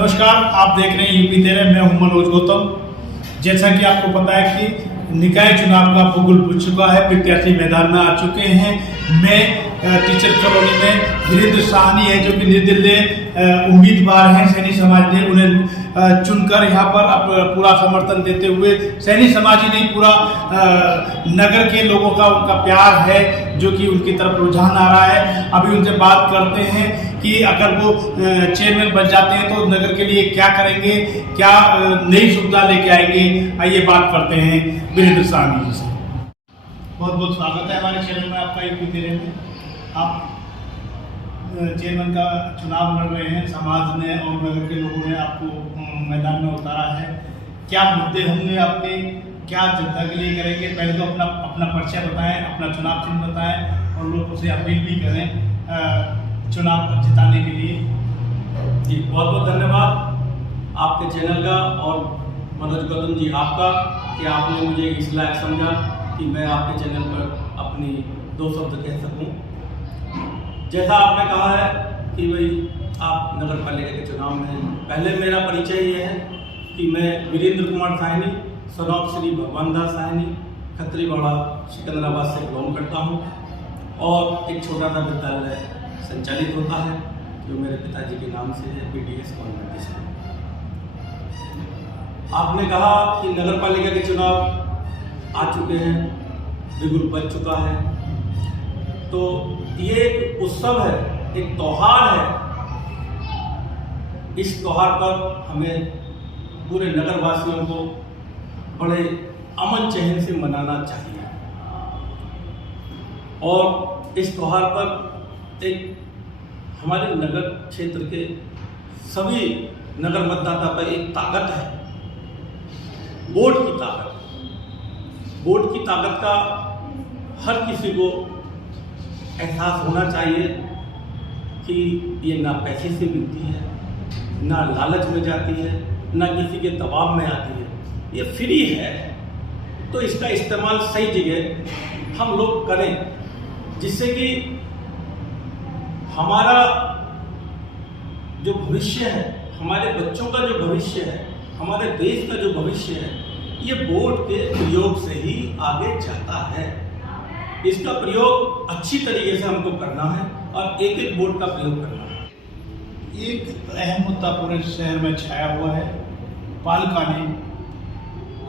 नमस्कार, आप देख रहे हैं यूपी 13। मैं हूं मनोज गौतम। जैसा कि आपको पता है कि निकाय चुनाव का बुगुल बुझ चुका है, प्रत्याशी मैदान में आ चुके हैं। मैं टीचर कॉलोनी में वीरेंद्र साहनी है जो कि निर्दलीय उम्मीदवार हैं। सैनी समाज ने उन्हें चुनकर यहाँ पर पूरा समर्थन देते हुए, सैनी समाज ही नहीं पूरा नगर के लोगों का उनका प्यार है जो कि उनकी तरफ रुझान आ रहा है। अभी उनसे बात करते हैं कि अगर वो चेयरमैन बन जाते हैं तो नगर के लिए क्या करेंगे, क्या नई सुविधा लेके आएंगे। आइए बात करते हैं वीरेंद्र साहनी जी से। बहुत बहुत स्वागत है हमारे चैनल में आपका यूपी 13 में। आप चेयरमैन का चुनाव लड़ रहे हैं, समाज ने और नगर के लोगों ने आपको मैदान में उतारा है। क्या मुद्दे होंगे आपके, क्या जनता के लिए करेंगे? पहले तो अपना परिचय बताएं, अपना चुनाव चिन्ह बताएं और लोगों से अपील भी करें चुनाव जिताने के लिए। जी बहुत बहुत धन्यवाद आपके चैनल का और मनोज गौतम जी आपका कि आपने मुझे इस लायक समझा कि मैं आपके चैनल पर अपनी दो शब्द कह सकूं। जैसा आपने कहा है कि भाई आप नगर पालिका के चुनाव में हैं। पहले मेरा परिचय ये है कि मैं वीरेंद्र कुमार साहनी, सन ऑफ श्री भगवान दास साहनी, खत्रीवाड़ा सिकंदराबाद से बिलोंग करता हूँ और एक छोटा सा विद्यालय संचालित होता है जो मेरे पिताजी के नाम से है, BDS कॉन्वेंट स्कूल। आपने कहा कि नगर पालिका के चुनाव आ चुके हैं, बिल्कुल बच चुका है, तो ये एक उत्सव है, एक त्योहार है। इस त्योहार पर हमें पूरे नगर वासियों को बड़े अमन चैन से मनाना चाहिए और इस त्योहार पर एक हमारे नगर क्षेत्र के सभी नगर मतदाता पर एक ताकत है, वोट की ताकत। वोट की ताकत का हर किसी को एहसास होना चाहिए कि ये ना पैसे से मिलती है, ना लालच में जाती है, ना किसी के दबाव में आती है, ये फ्री है। तो इसका इस्तेमाल सही जगह हम लोग करें जिससे कि हमारा जो भविष्य है, हमारे बच्चों का जो भविष्य है, हमारे देश का जो भविष्य है, ये वोट के प्रयोग से ही आगे जाता है। इसका प्रयोग अच्छी तरीके से हमको करना है और एक एक वोट का प्रयोग करना है। एक अहम मुद्दा पूरे शहर में छाया हुआ है। पालिका ने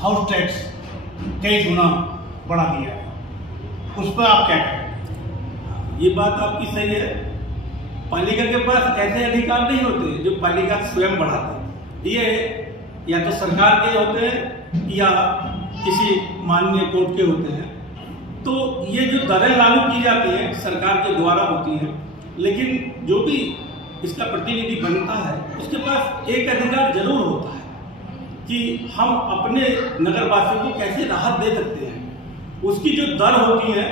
हाउस टैक्स कई गुना बढ़ा दिया है, उस पर आप क्या कहें? ये बात आपकी सही है। पालिका के पास ऐसे अधिकार नहीं होते जो पालिका स्वयं बढ़ाते। ये या तो सरकार के होते हैं या किसी माननीय कोर्ट के होते हैं। तो ये जो दरें लागू की जाती हैं सरकार के द्वारा होती हैं, लेकिन जो भी इसका प्रतिनिधि बनता है उसके पास एक अधिकार जरूर होता है कि हम अपने नगरवासियों को कैसे राहत दे सकते हैं। उसकी जो दर होती है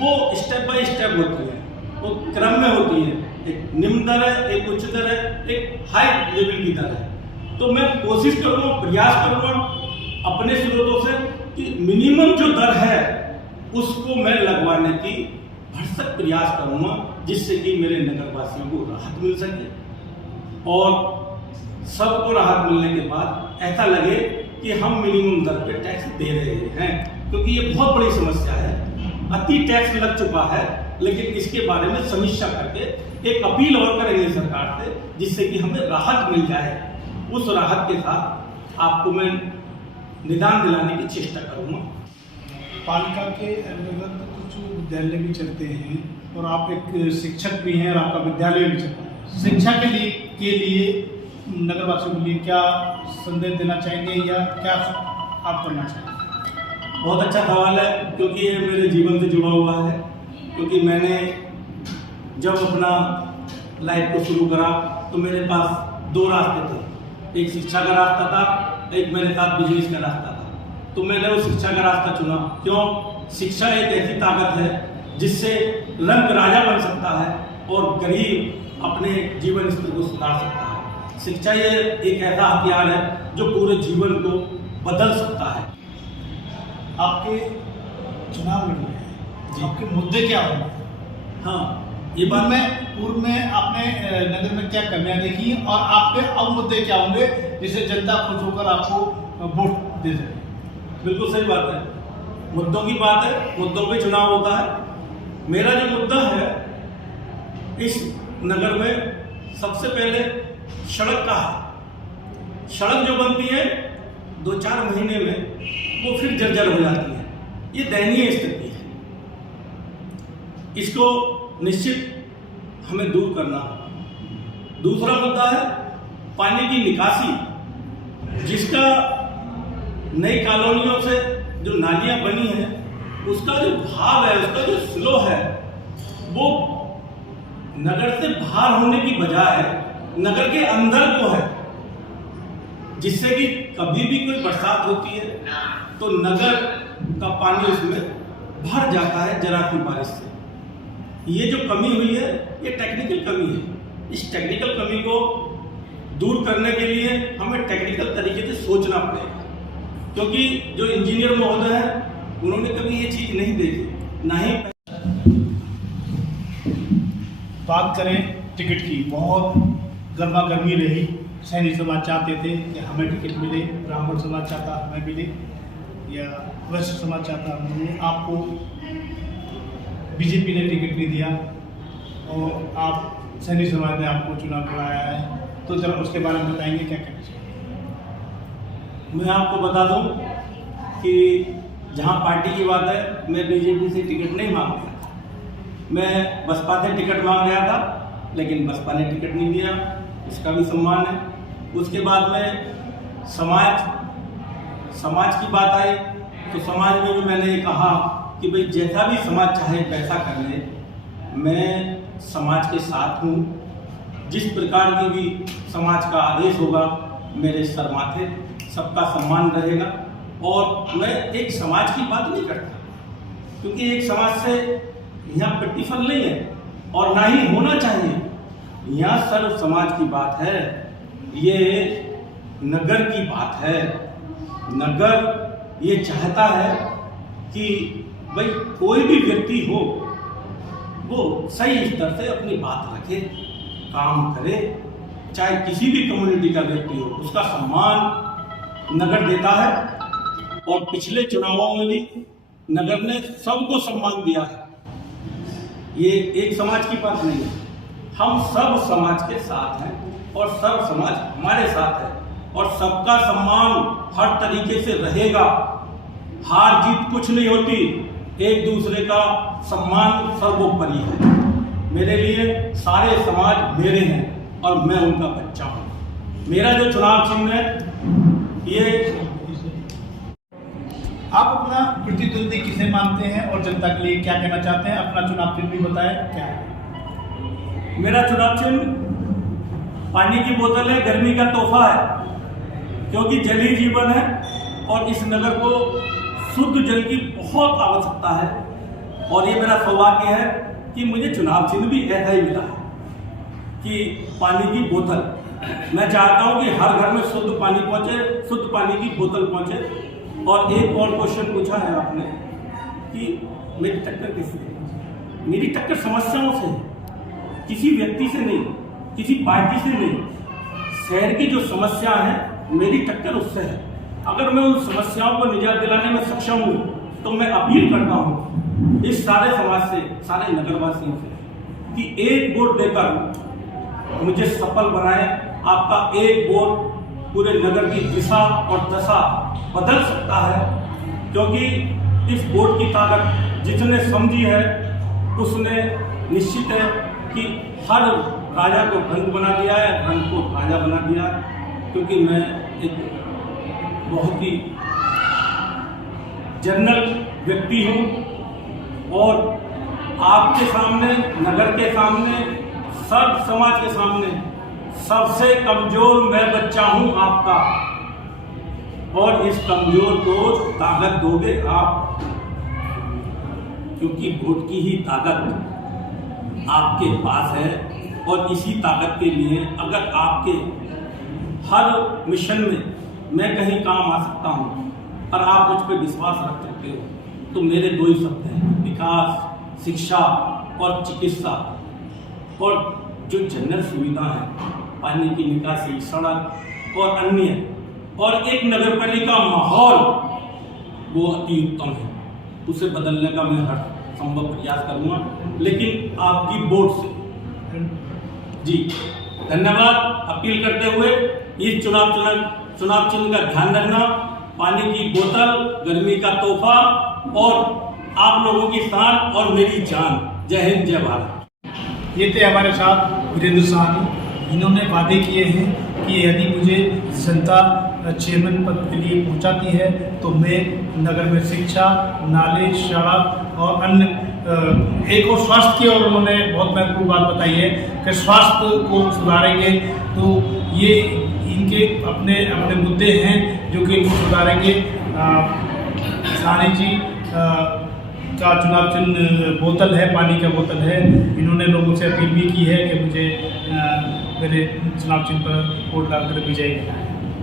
वो स्टेप बाय स्टेप होती है, वो क्रम में होती है। एक निम्न दर है, एक उच्च दर है, एक हाई लेवल की दर है। तो मैं कोशिश करूँगा, प्रयास करूँगा अपने स्रोतों से कि मिनिमम जो दर है उसको मैं लगवाने की भरसक प्रयास करूँगा जिससे कि मेरे नगरवासियों को राहत मिल सके और सबको राहत मिलने के बाद ऐसा लगे कि हम मिनिमम दर पे टैक्स दे रहे हैं, क्योंकि ये बहुत बड़ी समस्या है। अति टैक्स लग चुका है, लेकिन इसके बारे में समीक्षा करके एक अपील और करेंगे सरकार से जिससे कि हमें राहत मिल जाए। उस राहत के साथ आपको मैं निदान दिलाने की चेष्टा करूँगा। पालिका के अंतर्गत कुछ विद्यालय भी चलते हैं और आप एक शिक्षक भी हैं और आपका विद्यालय भी चलता है। शिक्षा के लिए नगरवासियों के लिए क्या संदेश देना चाहेंगे या क्या आप करना चाहेंगे? बहुत अच्छा सवाल है, क्योंकि ये मेरे जीवन से जुड़ा हुआ है। क्योंकि मैंने जब अपना लाइफ को शुरू करा तो मेरे पास दो रास्ते थे, एक शिक्षा का रास्ता था, एक मेरे साथ बिजनेस का रास्ता था। तो मैंने वो शिक्षा का रास्ता चुना। क्यों? शिक्षा एक ऐसी ताकत है जिससे रंग राजा बन सकता है और गरीब अपने जीवन स्तर को सुधार सकता है। शिक्षा ये एक ऐसा हथियार है जो पूरे जीवन को बदल सकता है। आपके चुनाव लड़ रहे हैं, आपके मुद्दे क्या होंगे? हाँ, ये बात पूर्व में आपने नगर में क्या कमियां देखी और आपके अब मुद्दे क्या होंगे जिससे जनता खुश होकर आपको वोट दे सके? बिल्कुल सही बात है, मुद्दों की बात है, मुद्दों पे चुनाव होता है। मेरा जो मुद्दा है इस नगर में सबसे पहले सड़क का है। सड़क जो बनती है 2-4 महीने में वो फिर जर्जर हो जाती है, ये दयनीय स्थिति है। इसको निश्चित हमें दूर करना है। दूसरा मुद्दा है पानी की निकासी, जिसका नई कॉलोनियों से जो नालियां बनी हैं उसका जो भाव है, उसका जो फ्लो है, वो नगर से बाहर होने की बजाय नगर के अंदर को है, जिससे कि कभी भी कोई बरसात होती है तो नगर का पानी उसमें भर जाता है जरा सी बारिश से। ये जो कमी हुई है ये टेक्निकल कमी है। इस टेक्निकल कमी को दूर करने के लिए हमें टेक्निकल तरीके से सोचना पड़ेगा, क्योंकि जो इंजीनियर महोदय हैं उन्होंने कभी ये चीज़ नहीं देखी, ना ही। बात करें टिकट की, बहुत गर्मा गर्मी रही। सैनिक समाज चाहते थे कि हमें टिकट मिले, ब्राह्मण समाज चाहता हमें मिले, या वैश्य समाज चाहता हमें मिले। आपको बीजेपी ने टिकट नहीं दिया और आप सैनिक समाज ने आपको चुनाव कराया है, तो जरा उसके बारे में बताएंगे क्या कहना चाहिए? मैं आपको बता दूं कि जहां पार्टी की बात है, मैं बीजेपी से टिकट नहीं मांग रहा था। मैं बसपा से टिकट मांग रहा था, लेकिन बसपा ने टिकट नहीं दिया, इसका भी सम्मान है। उसके बाद में समाज की बात आई तो समाज में भी मैंने ये कहा कि भाई जैसा भी समाज चाहे वैसा कर ले, मैं समाज के साथ हूँ। जिस प्रकार की भी समाज का आदेश होगा मेरे सर माथे सबका सम्मान रहेगा। और मैं एक समाज की बात नहीं करता, क्योंकि एक समाज से यहाँ प्रतिफल नहीं है और ना ही होना चाहिए। यहाँ सर्व समाज की बात है, ये नगर की बात है। नगर ये चाहता है कि भाई कोई भी व्यक्ति हो वो सही स्तर से अपनी बात रखे, काम करे, चाहे किसी भी कम्युनिटी का व्यक्ति हो, उसका सम्मान नगर देता है। और पिछले चुनावों में भी नगर ने सबको सम्मान दिया है। ये एक समाज की बात नहीं है, हम सब समाज के साथ हैं और सब समाज हमारे साथ है और सबका सम्मान हर तरीके से रहेगा। हार जीत कुछ नहीं होती, एक दूसरे का सम्मान सर्वोपरि है। मेरे लिए सारे समाज मेरे हैं और मैं उनका बच्चा हूँ। मेरा जो चुनाव चिन्ह है ये। आप अपना प्रतिद्वंदी किसे मानते हैं और जनता के लिए क्या कहना चाहते हैं? अपना चुनाव चिन्ह भी बताएं, क्या है? मेरा चुनाव चिन्ह पानी की बोतल है, गर्मी का तोहफा है, क्योंकि जल ही जीवन है और इस नगर को शुद्ध जल की बहुत आवश्यकता है। और ये मेरा सौभाग्य है कि मुझे चुनाव चिन्ह भी ऐसा ही मिला है कि पानी की बोतल। मैं चाहता हूँ कि हर घर में शुद्ध पानी पहुँचे, शुद्ध पानी की बोतल पहुँचे। और एक और क्वेश्चन पूछा है आपने कि मेरी टक्कर किससे है? मेरी टक्कर समस्याओं से है, किसी व्यक्ति से नहीं, किसी पार्टी से नहीं। शहर की जो समस्या है मेरी टक्कर उससे है। अगर मैं उन समस्याओं को निजात दिलाने में सक्षम हूँ तो मैं अपील करता हूँ इस सारे समाज से, सारे नगरवासियों से कि एक वोट देकर मुझे सफल बनाए। आपका एक वोट पूरे नगर की दिशा और दशा बदल सकता है, क्योंकि इस वोट की ताकत जिसने समझी है उसने निश्चित है कि हर राजा को रंग बना दिया है, रंग को राजा बना दिया है। क्योंकि मैं एक बहुत ही जनरल व्यक्ति हूँ और आपके सामने, नगर के सामने, सब समाज के सामने सबसे कमजोर मैं बच्चा हूँ आपका। और इस कमजोर को ताकत दोगे आप, क्योंकि वोट की ही ताकत आपके पास है। और इसी ताकत के लिए अगर आपके हर मिशन में मैं कहीं काम आ सकता हूँ और आप मुझ पर विश्वास रख सकते हो, तो मेरे दो ही शब्द हैं, विकास, शिक्षा और चिकित्सा। और जो जनरल सुविधा है, पानी की निकासी, सड़क और अन्य, और एक नगर पालिका माहौल वो अति उत्तम है, उसे बदलने का मैं हर संभव प्रयास करूंगा, लेकिन आपकी वोट से। जी धन्यवाद। अपील करते हुए इस चुनाव चिन्ह का ध्यान रखना, पानी की बोतल, गर्मी का तोहफा और आप लोगों की शान और मेरी जान। जय हिंद, जय भारत। ये थे हमारे साथ वीरेंद्र साहनी। इन्होंने वादे किए हैं कि यदि मुझे जनता चेयरमैन पद के लिए पहुंचाती है तो मैं नगर में शिक्षा, नाले, सड़क और अन्य एक और स्वास्थ्य की ओर उन्होंने बहुत महत्वपूर्ण बात बताई है कि स्वास्थ्य को सुधारेंगे। तो ये इनके अपने अपने मुद्दे हैं जो कि इनको सुधारेंगे। साहनी जी का चुनाव चिन्ह बोतल है, पानी का बोतल है। इन्होंने लोगों से अपील भी की है कि मुझे मेरे चुनाव चिन्ह पर वोट डालकर विजयी बनाएं।